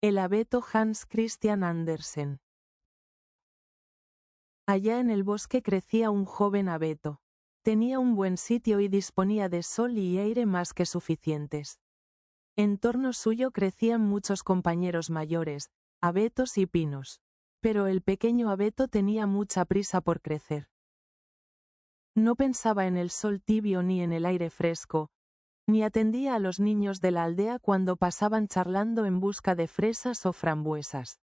El abeto Hans Christian Andersen. Allá en el bosque crecía un joven abeto. Tenía un buen sitio y disponía de sol y aire más que suficientes. En torno suyo crecían muchos compañeros mayores, abetos y pinos. Pero el pequeño abeto tenía mucha prisa por crecer. No pensaba en el sol tibio ni en el aire fresco, ni atendía a los niños de la aldea cuando pasaban charlando en busca de fresas o frambuesas.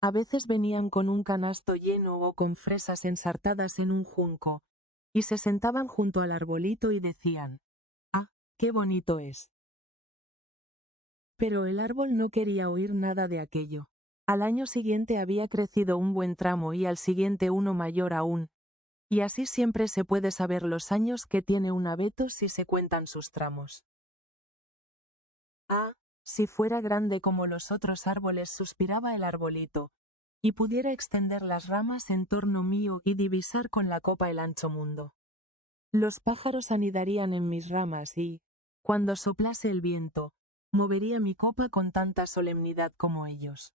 A veces venían con un canasto lleno o con fresas ensartadas en un junco, y se sentaban junto al arbolito y decían: «¡Ah, qué bonito es!». Pero el árbol no quería oír nada de aquello. Al año siguiente había crecido un buen tramo y al siguiente uno mayor aún, y así siempre se puede saber los años que tiene un abeto si se cuentan sus tramos. «Ah, si fuera grande como los otros árboles», suspiraba el arbolito, «y pudiera extender las ramas en torno mío y divisar con la copa el ancho mundo. Los pájaros anidarían en mis ramas y, cuando soplase el viento, movería mi copa con tanta solemnidad como ellos».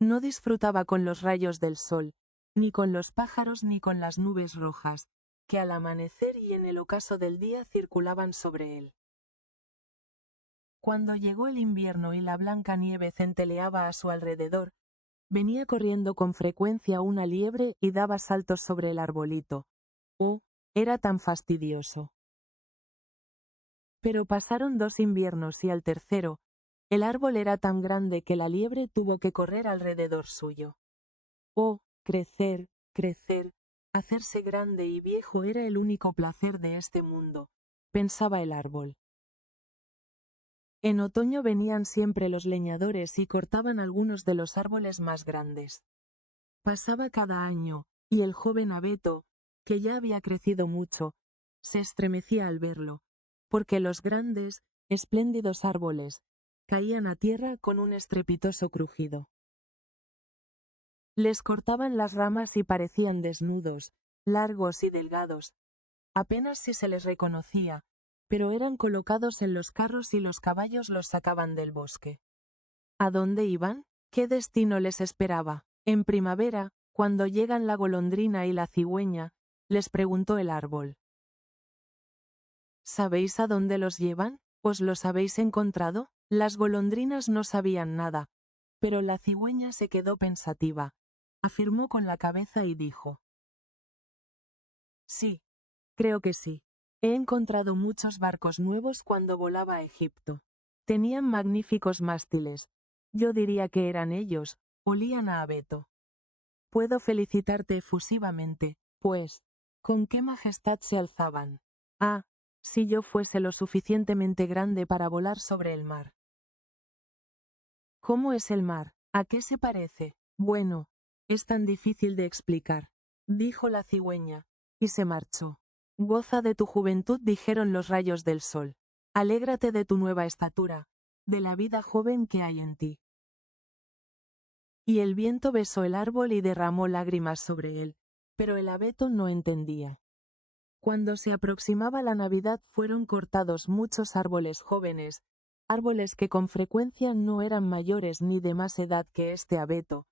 No disfrutaba con los rayos del sol, ni con los pájaros ni con las nubes rojas, que al amanecer y en el ocaso del día circulaban sobre él. Cuando llegó el invierno y la blanca nieve centelleaba a su alrededor, venía corriendo con frecuencia una liebre y daba saltos sobre el arbolito. ¡Oh, era tan fastidioso! Pero pasaron 2 inviernos y al tercero, el árbol era tan grande que la liebre tuvo que correr alrededor suyo. Oh, crecer, crecer, hacerse grande y viejo era el único placer de este mundo, pensaba el árbol. En otoño venían siempre los leñadores y cortaban algunos de los árboles más grandes. Pasaba cada año, y el joven abeto, que ya había crecido mucho, se estremecía al verlo, porque los grandes, espléndidos árboles caían a tierra con un estrepitoso crujido. Les cortaban las ramas y parecían desnudos, largos y delgados, apenas si se les reconocía, pero eran colocados en los carros y los caballos los sacaban del bosque. ¿A dónde iban? ¿Qué destino les esperaba? En primavera, cuando llegan la golondrina y la cigüeña, les preguntó el árbol: ¿sabéis a dónde los llevan? ¿Os los habéis encontrado? Las golondrinas no sabían nada, pero la cigüeña se quedó pensativa, afirmó con la cabeza y dijo: sí, creo que sí. He encontrado muchos barcos nuevos cuando volaba a Egipto. Tenían magníficos mástiles. Yo diría que eran ellos, olían a abeto. Puedo felicitarte efusivamente, pues, ¿con qué majestad se alzaban? Ah, si yo fuese lo suficientemente grande para volar sobre el mar. ¿Cómo es el mar? ¿A qué se parece? Bueno, es tan difícil de explicar, dijo la cigüeña, y se marchó. Goza de tu juventud, dijeron los rayos del sol. Alégrate de tu nueva estatura, de la vida joven que hay en ti. Y el viento besó el árbol y derramó lágrimas sobre él, pero el abeto no entendía. Cuando se aproximaba la Navidad fueron cortados muchos árboles jóvenes, árboles que con frecuencia no eran mayores ni de más edad que este abeto,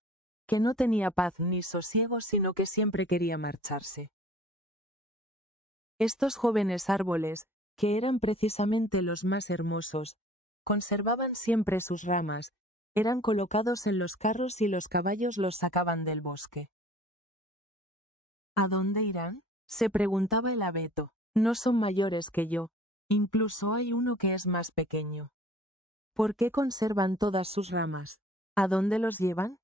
que no tenía paz ni sosiego sino que siempre quería marcharse. Estos jóvenes árboles, que eran precisamente los más hermosos, conservaban siempre sus ramas, eran colocados en los carros y los caballos los sacaban del bosque. ¿A dónde irán?, se preguntaba el abeto. No son mayores que yo, incluso hay uno que es más pequeño. ¿Por qué conservan todas sus ramas? ¿A dónde los llevan?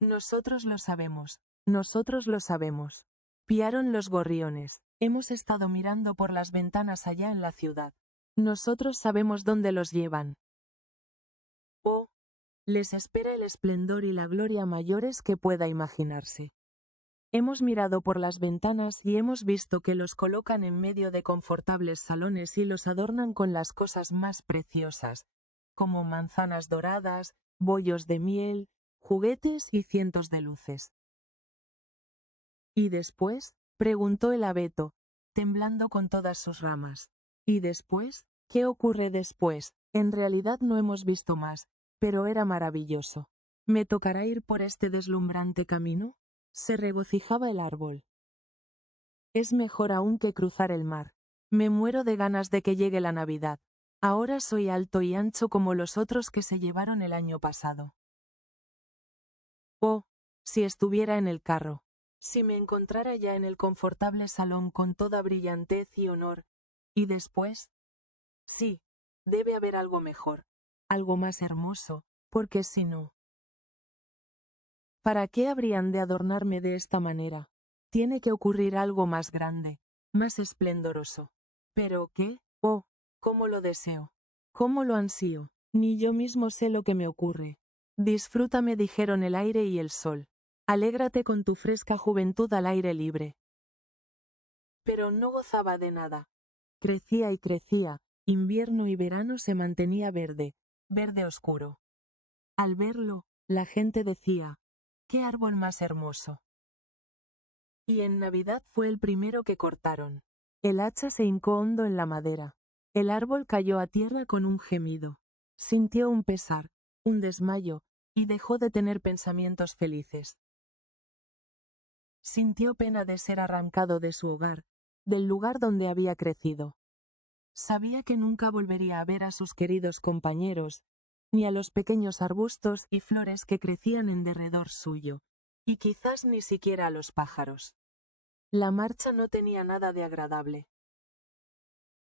Nosotros lo sabemos, nosotros lo sabemos. Piaron los gorriones. Hemos estado mirando por las ventanas allá en la ciudad. Nosotros sabemos dónde los llevan. Oh, les espera el esplendor y la gloria mayores que pueda imaginarse. Hemos mirado por las ventanas y hemos visto que los colocan en medio de confortables salones y los adornan con las cosas más preciosas, como manzanas doradas, bollos de miel, juguetes y cientos de luces. ¿Y después?, preguntó el abeto, temblando con todas sus ramas. ¿Y después? ¿Qué ocurre después?, En realidad no hemos visto más, pero era maravilloso. ¿Me tocará ir por este deslumbrante camino? Se regocijaba el árbol. Es mejor aún que cruzar el mar. Me muero de ganas de que llegue la Navidad. Ahora soy alto y ancho como los otros que se llevaron el año pasado. Oh, si estuviera en el carro. Si me encontrara ya en el confortable salón con toda brillantez y honor. ¿Y después? Sí, debe haber algo mejor, algo más hermoso, porque si no. ¿Para qué habrían de adornarme de esta manera? Tiene que ocurrir algo más grande, más esplendoroso. ¿Pero qué? Oh, cómo lo deseo. Cómo lo ansío. Ni yo mismo sé lo que me ocurre. Disfruta, me dijeron el aire y el sol. Alégrate con tu fresca juventud al aire libre. Pero no gozaba de nada. Crecía y crecía, invierno y verano se mantenía verde, verde oscuro. Al verlo, la gente decía, ¡qué árbol más hermoso! Y en Navidad fue el primero que cortaron. El hacha se hincó hondo en la madera. El árbol cayó a tierra con un gemido. Sintió un pesar, un desmayo, y dejó de tener pensamientos felices. Sintió pena de ser arrancado de su hogar, del lugar donde había crecido. Sabía que nunca volvería a ver a sus queridos compañeros, ni a los pequeños arbustos y flores que crecían en derredor suyo, y quizás ni siquiera a los pájaros. La marcha no tenía nada de agradable.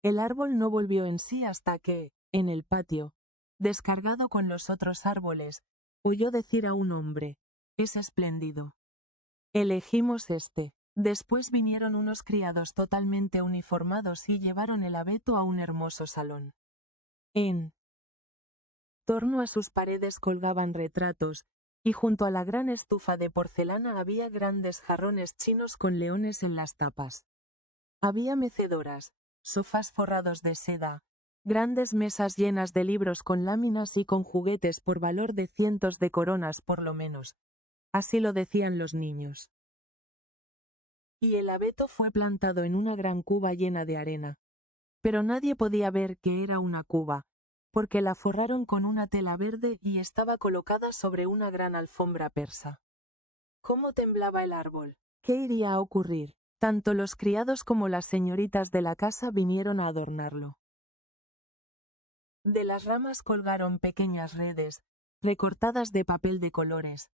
El árbol no volvió en sí hasta que, en el patio, descargado con los otros árboles, oyó decir a un hombre, «Es espléndido. Elegimos este». Después vinieron unos criados totalmente uniformados y llevaron el abeto a un hermoso salón. En torno a sus paredes colgaban retratos, y junto a la gran estufa de porcelana había grandes jarrones chinos con leones en las tapas. Había mecedoras, sofás forrados de seda, grandes mesas llenas de libros con láminas y con juguetes por valor de cientos de coronas por lo menos. Así lo decían los niños. Y el abeto fue plantado en una gran cuba llena de arena. Pero nadie podía ver que era una cuba, porque la forraron con una tela verde y estaba colocada sobre una gran alfombra persa. ¿Cómo temblaba el árbol? ¿Qué iría a ocurrir? Tanto los criados como las señoritas de la casa vinieron a adornarlo. De las ramas colgaron pequeñas redes, recortadas de papel de colores.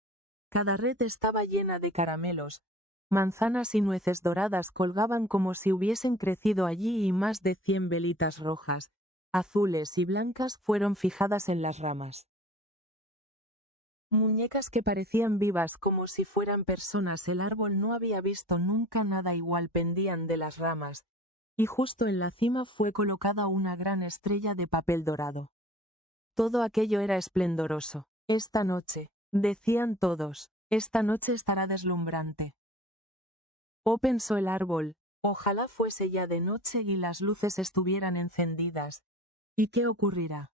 Cada red estaba llena de caramelos. Manzanas y nueces doradas colgaban como si hubiesen crecido allí y más de 100 velitas rojas, azules y blancas fueron fijadas en las ramas. Muñecas que parecían vivas como si fueran personas. El árbol no había visto nunca nada igual, pendían de las ramas, y justo en la cima fue colocada una gran estrella de papel dorado. Todo aquello era esplendoroso. Esta noche, decían todos, esta noche estará deslumbrante. Oh, pensó el árbol, ojalá fuese ya de noche y las luces estuvieran encendidas. ¿Y qué ocurrirá?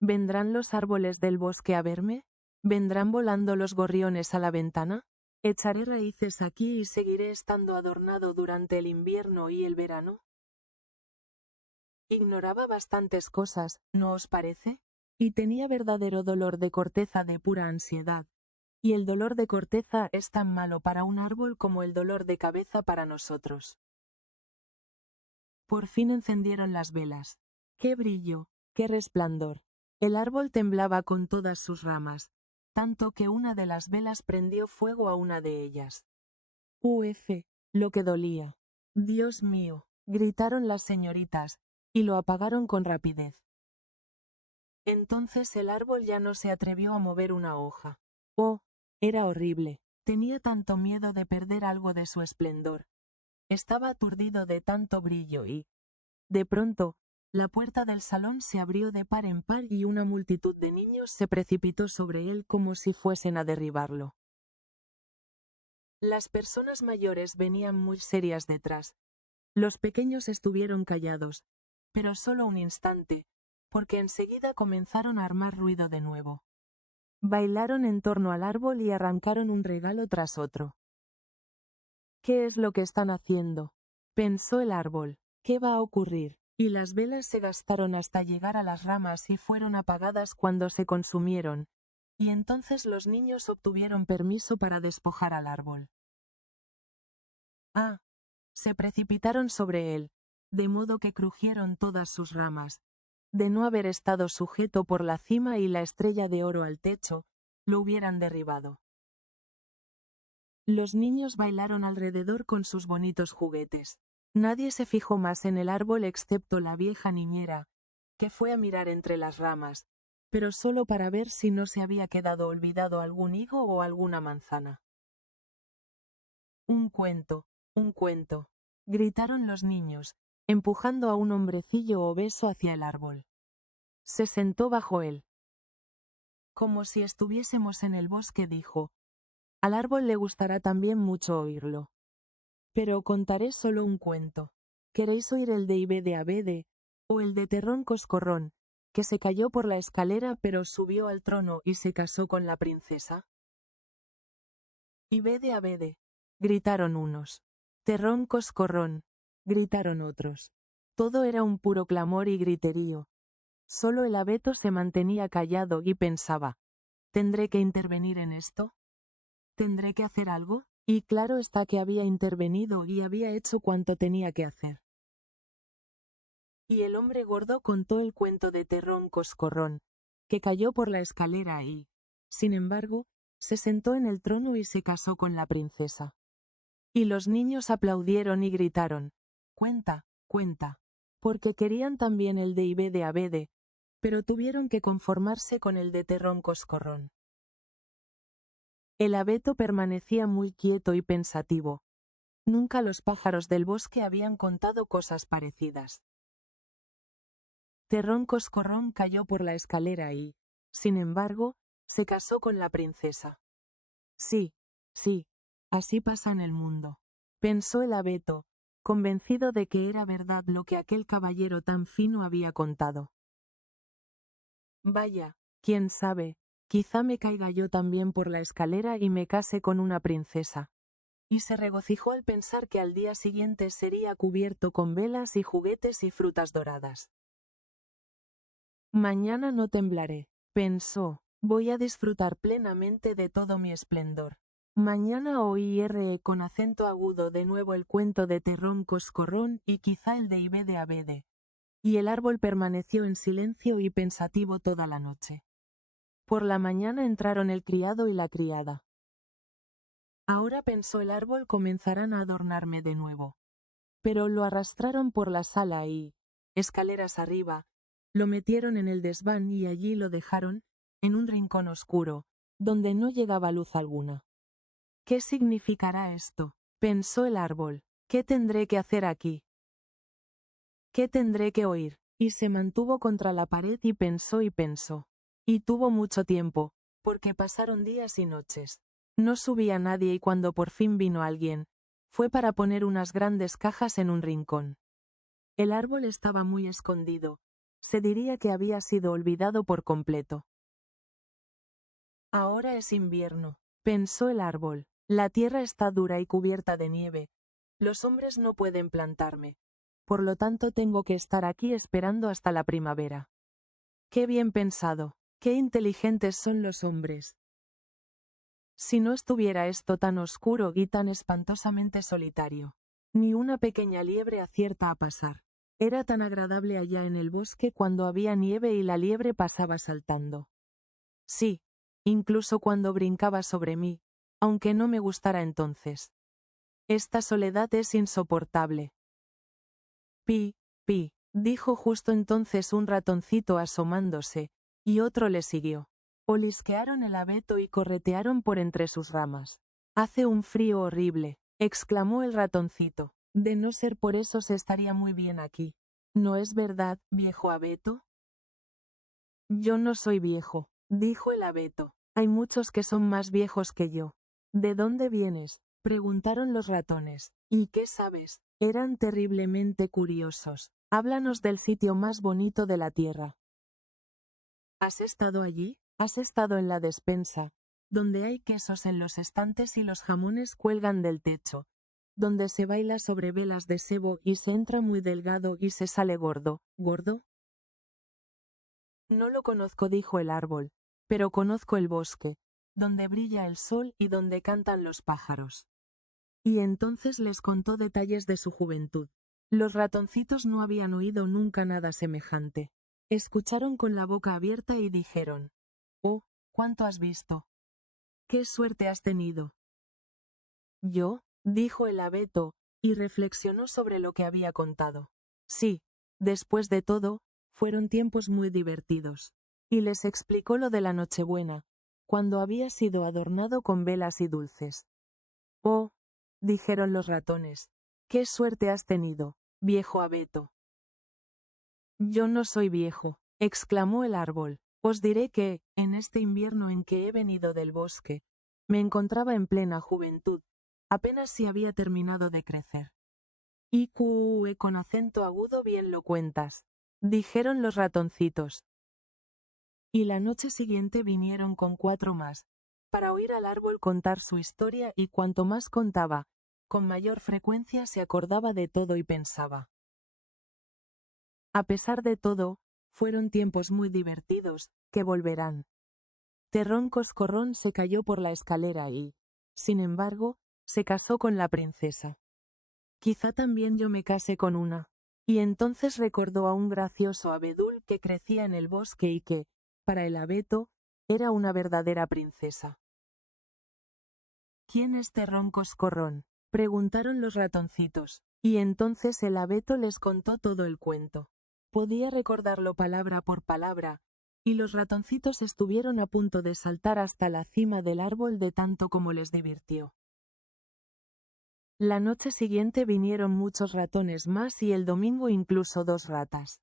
¿Vendrán los árboles del bosque a verme? ¿Vendrán volando los gorriones a la ventana? ¿Echaré raíces aquí y seguiré estando adornado durante el invierno y el verano? Ignoraba bastantes cosas, ¿no os parece? Y tenía verdadero dolor de corteza, de pura ansiedad. Y el dolor de corteza es tan malo para un árbol como el dolor de cabeza para nosotros. Por fin encendieron las velas. ¡Qué brillo! ¡Qué resplandor! El árbol temblaba con todas sus ramas, tanto que una de las velas prendió fuego a una de ellas. ¡Uf! Lo que dolía. ¡Dios mío! Gritaron las señoritas, y lo apagaron con rapidez. Entonces el árbol ya no se atrevió a mover una hoja. ¡Oh! Era horrible. Tenía tanto miedo de perder algo de su esplendor. Estaba aturdido de tanto brillo y, de pronto, la puerta del salón se abrió de par en par y una multitud de niños se precipitó sobre él como si fuesen a derribarlo. Las personas mayores venían muy serias detrás. Los pequeños estuvieron callados, pero solo un instante, porque enseguida comenzaron a armar ruido de nuevo. Bailaron en torno al árbol y arrancaron un regalo tras otro. ¿Qué es lo que están haciendo?, pensó el árbol. ¿Qué va a ocurrir? y las velas se gastaron hasta llegar a las ramas y fueron apagadas cuando se consumieron, y entonces los niños obtuvieron permiso para despojar al árbol. Se precipitaron sobre él, de modo que crujieron todas sus ramas. De no haber estado sujeto por la cima y la estrella de oro al techo, lo hubieran derribado. Los niños bailaron alrededor con sus bonitos juguetes. Nadie se fijó más en el árbol excepto la vieja niñera, que fue a mirar entre las ramas, pero solo para ver si no se había quedado olvidado algún higo o alguna manzana. Un cuento, gritaron los niños, empujando a un hombrecillo obeso hacia el árbol. Se sentó bajo él. Como si estuviésemos en el bosque, dijo. Al árbol le gustará también mucho oírlo. Pero contaré solo un cuento. ¿Queréis oír el de Ibede Abede, o el de Terrón Coscorrón, que se cayó por la escalera pero subió al trono y se casó con la princesa? Ibede Abede, gritaron unos. Terrón Coscorrón, gritaron otros. Todo era un puro clamor y griterío. Solo el abeto se mantenía callado y pensaba, ¿tendré que intervenir en esto? ¿Tendré que hacer algo? Y claro está que había intervenido y había hecho cuanto tenía que hacer. Y el hombre gordo contó el cuento de Terrón Coscorrón, que cayó por la escalera y, sin embargo, se sentó en el trono y se casó con la princesa. Y los niños aplaudieron y gritaron, cuenta, cuenta, porque querían también el de Ibede Abede, pero tuvieron que conformarse con el de Terrón Coscorrón. El abeto permanecía muy quieto y pensativo. Nunca los pájaros del bosque habían contado cosas parecidas. Terrón Coscorrón cayó por la escalera y, sin embargo, se casó con la princesa. Sí, así pasa en el mundo, pensó el abeto, convencido de que era verdad lo que aquel caballero tan fino había contado. Vaya, quién sabe, quizá me caiga yo también por la escalera y me case con una princesa. Y se regocijó al pensar que al día siguiente sería cubierto con velas y juguetes y frutas doradas. Mañana no temblaré, pensó, voy a disfrutar plenamente de todo mi esplendor. Mañana oiré con acento agudo de nuevo el cuento de Terrón Coscorrón y quizá el de Ibede Abede. Y el árbol permaneció en silencio y pensativo toda la noche. Por la mañana entraron el criado y la criada. Ahora, pensó el árbol, comenzarán a adornarme de nuevo. Pero lo arrastraron por la sala y, escaleras arriba, lo metieron en el desván y allí lo dejaron, en un rincón oscuro, donde no llegaba luz alguna. ¿Qué significará esto?, pensó el árbol. ¿Qué tendré que hacer aquí? ¿Qué tendré que oír? Y se mantuvo contra la pared y pensó. Y tuvo mucho tiempo, porque pasaron días y noches. No subía nadie y cuando por fin vino alguien, fue para poner unas grandes cajas en un rincón. El árbol estaba muy escondido. Se diría que había sido olvidado por completo. Ahora es invierno, pensó el árbol. La tierra está dura y cubierta de nieve. Los hombres no pueden plantarme. Por lo tanto tengo que estar aquí esperando hasta la primavera. Qué bien pensado, qué inteligentes son los hombres. Si no estuviera esto tan oscuro y tan espantosamente solitario. Ni una pequeña liebre acierta a pasar. Era tan agradable allá en el bosque cuando había nieve y la liebre pasaba saltando. Sí, incluso cuando brincaba sobre mí, aunque no me gustara entonces. Esta soledad es insoportable. Pi, dijo justo entonces un ratoncito asomándose, y otro le siguió. Olisquearon el abeto y corretearon por entre sus ramas. Hace un frío horrible, exclamó el ratoncito. De no ser por eso se estaría muy bien aquí. ¿No es verdad, viejo abeto? Yo no soy viejo, dijo el abeto. Hay muchos que son más viejos que yo. ¿De dónde vienes?, preguntaron los ratones. ¿Y qué sabes? Eran terriblemente curiosos. Háblanos del sitio más bonito de la tierra. ¿Has estado allí? ¿Has estado en la despensa, donde hay quesos en los estantes y los jamones cuelgan del techo, donde se baila sobre velas de sebo y se entra muy delgado y se sale gordo. ¿Gordo? No lo conozco, dijo el árbol, pero conozco el bosque, donde brilla el sol y donde cantan los pájaros. Y entonces les contó detalles de su juventud. Los ratoncitos no habían oído nunca nada semejante. Escucharon con la boca abierta y dijeron: «Oh, ¿cuánto has visto? ¿Qué suerte has tenido?» «Yo», dijo el abeto, y reflexionó sobre lo que había contado. Sí, después de todo, fueron tiempos muy divertidos. Y les explicó lo de la Nochebuena, cuando había sido adornado con velas y dulces. «Oh», dijeron los ratones, «qué suerte has tenido, viejo abeto». «Yo no soy viejo», exclamó el árbol. «Os diré que, en este invierno en que he venido del bosque, me encontraba en plena juventud, apenas si había terminado de crecer». Con acento agudo bien lo cuentas», dijeron los ratoncitos. Y la noche siguiente vinieron con 4 más, para oír al árbol contar su historia, y cuanto más contaba, con mayor frecuencia se acordaba de todo y pensaba. A pesar de todo, fueron tiempos muy divertidos, que volverán. Terrón Coscorrón se cayó por la escalera y, sin embargo, se casó con la princesa. Quizá también yo me case con una. Y entonces recordó a un gracioso abedul que crecía en el bosque y que, para el abeto, era una verdadera princesa. ¿Quién es Terrón Coscorrón?, preguntaron los ratoncitos, y entonces el abeto les contó todo el cuento. Podía recordarlo palabra por palabra, y los ratoncitos estuvieron a punto de saltar hasta la cima del árbol de tanto como les divirtió. La noche siguiente vinieron muchos ratones más y el domingo incluso 2 ratas.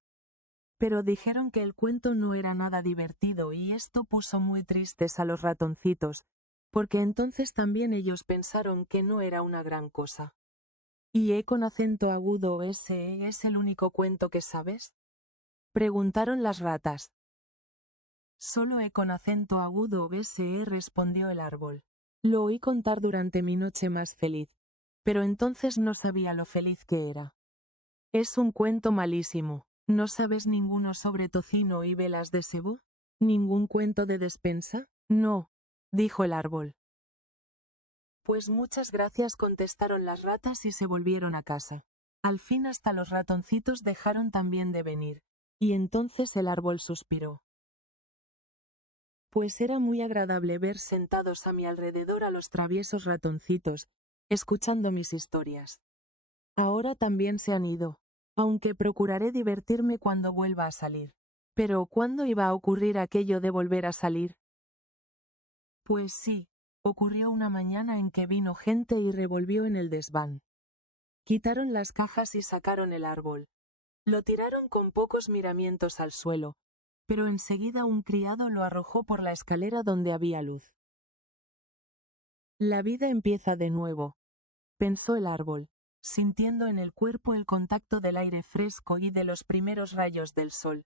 Pero dijeron que el cuento no era nada divertido y esto puso muy tristes a los ratoncitos, porque entonces también ellos pensaron que no era una gran cosa. ¿Y con acento agudo ese es el único cuento que sabes?, preguntaron las ratas. Solo con acento agudo ese, respondió el árbol. Lo oí contar durante mi noche más feliz, pero entonces no sabía lo feliz que era. Es un cuento malísimo. ¿No sabes ninguno sobre tocino y velas de sebo? ¿Ningún cuento de despensa? No, dijo el árbol. Pues muchas gracias, contestaron las ratas y se volvieron a casa. Al fin hasta los ratoncitos dejaron también de venir, y entonces el árbol suspiró. Pues era muy agradable ver sentados a mi alrededor a los traviesos ratoncitos, escuchando mis historias. Ahora también se han ido, aunque procuraré divertirme cuando vuelva a salir. Pero ¿cuándo iba a ocurrir aquello de volver a salir? Pues sí, ocurrió una mañana en que vino gente y revolvió en el desván. Quitaron las cajas y sacaron el árbol. Lo tiraron con pocos miramientos al suelo, pero enseguida un criado lo arrojó por la escalera donde había luz. La vida empieza de nuevo, pensó el árbol, sintiendo en el cuerpo el contacto del aire fresco y de los primeros rayos del sol.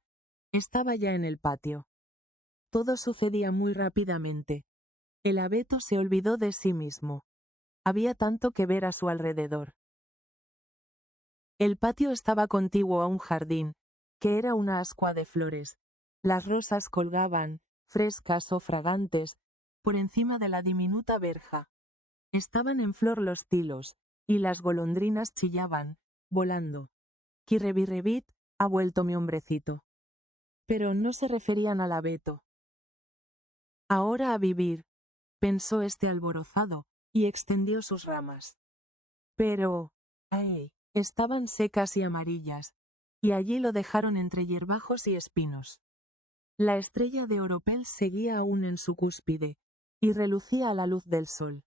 Estaba ya en el patio. Todo sucedía muy rápidamente. El abeto se olvidó de sí mismo. Había tanto que ver a su alrededor. El patio estaba contiguo a un jardín, que era una ascua de flores. Las rosas colgaban, frescas o fragantes, por encima de la diminuta verja. Estaban en flor los tilos, y las golondrinas chillaban, volando. Quirrebirrebit, ha vuelto mi hombrecito. Pero no se referían al abeto. Ahora a vivir, pensó este alborozado, y extendió sus ramas. Pero, ¡ay!, estaban secas y amarillas, y allí lo dejaron entre hierbajos y espinos. La estrella de oropel seguía aún en su cúspide, y relucía a la luz del sol.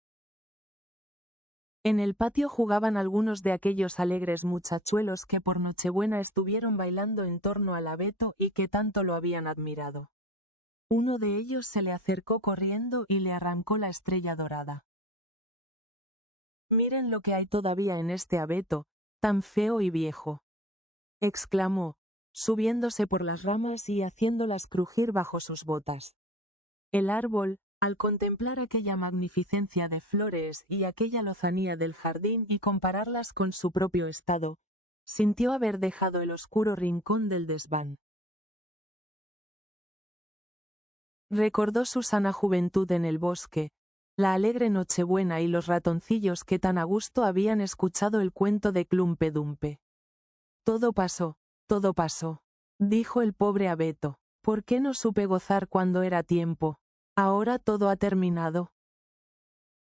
En el patio jugaban algunos de aquellos alegres muchachuelos que por Nochebuena estuvieron bailando en torno al abeto y que tanto lo habían admirado. Uno de ellos se le acercó corriendo y le arrancó la estrella dorada. «Miren lo que hay todavía en este abeto, tan feo y viejo», exclamó, subiéndose por las ramas y haciéndolas crujir bajo sus botas. El árbol, Al contemplar aquella magnificencia de flores y aquella lozanía del jardín y compararlas con su propio estado, sintió haber dejado el oscuro rincón del desván. Recordó su sana juventud en el bosque, la alegre Nochebuena y los ratoncillos que tan a gusto habían escuchado el cuento de Clumpe Dumpe. Todo pasó, dijo el pobre abeto. ¿Por qué no supe gozar cuando era tiempo? Ahora todo ha terminado.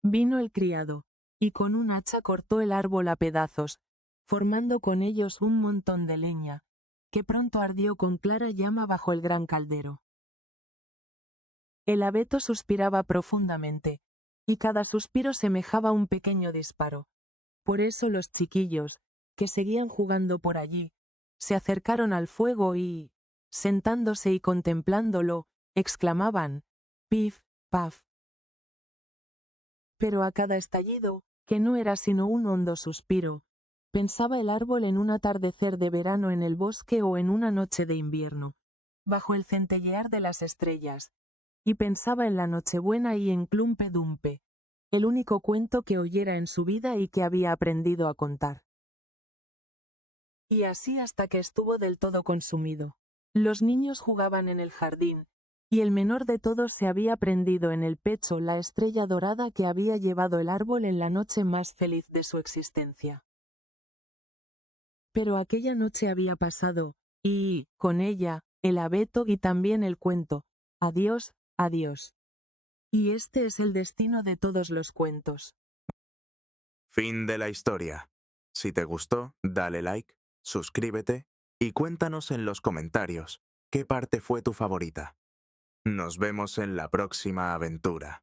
Vino el criado, y con un hacha cortó el árbol a pedazos, formando con ellos un montón de leña, que pronto ardió con clara llama bajo el gran caldero. El abeto suspiraba profundamente, y cada suspiro semejaba un pequeño disparo. Por eso los chiquillos, que seguían jugando por allí, se acercaron al fuego y, sentándose y contemplándolo, exclamaban, «Pif, paf». Pero a cada estallido, que no era sino un hondo suspiro, pensaba el árbol en un atardecer de verano en el bosque o en una noche de invierno, bajo el centellear de las estrellas, y pensaba en la Nochebuena y en Clumpe Dumpe, el único cuento que oyera en su vida y que había aprendido a contar. Y así hasta que estuvo del todo consumido. Los niños jugaban en el jardín, y el menor de todos se había prendido en el pecho la estrella dorada que había llevado el árbol en la noche más feliz de su existencia. Pero aquella noche había pasado, y, con ella, el abeto y también el cuento. Adiós, adiós. Y este es el destino de todos los cuentos. Fin de la historia. Si te gustó, dale like, suscríbete y cuéntanos en los comentarios qué parte fue tu favorita. Nos vemos en la próxima aventura.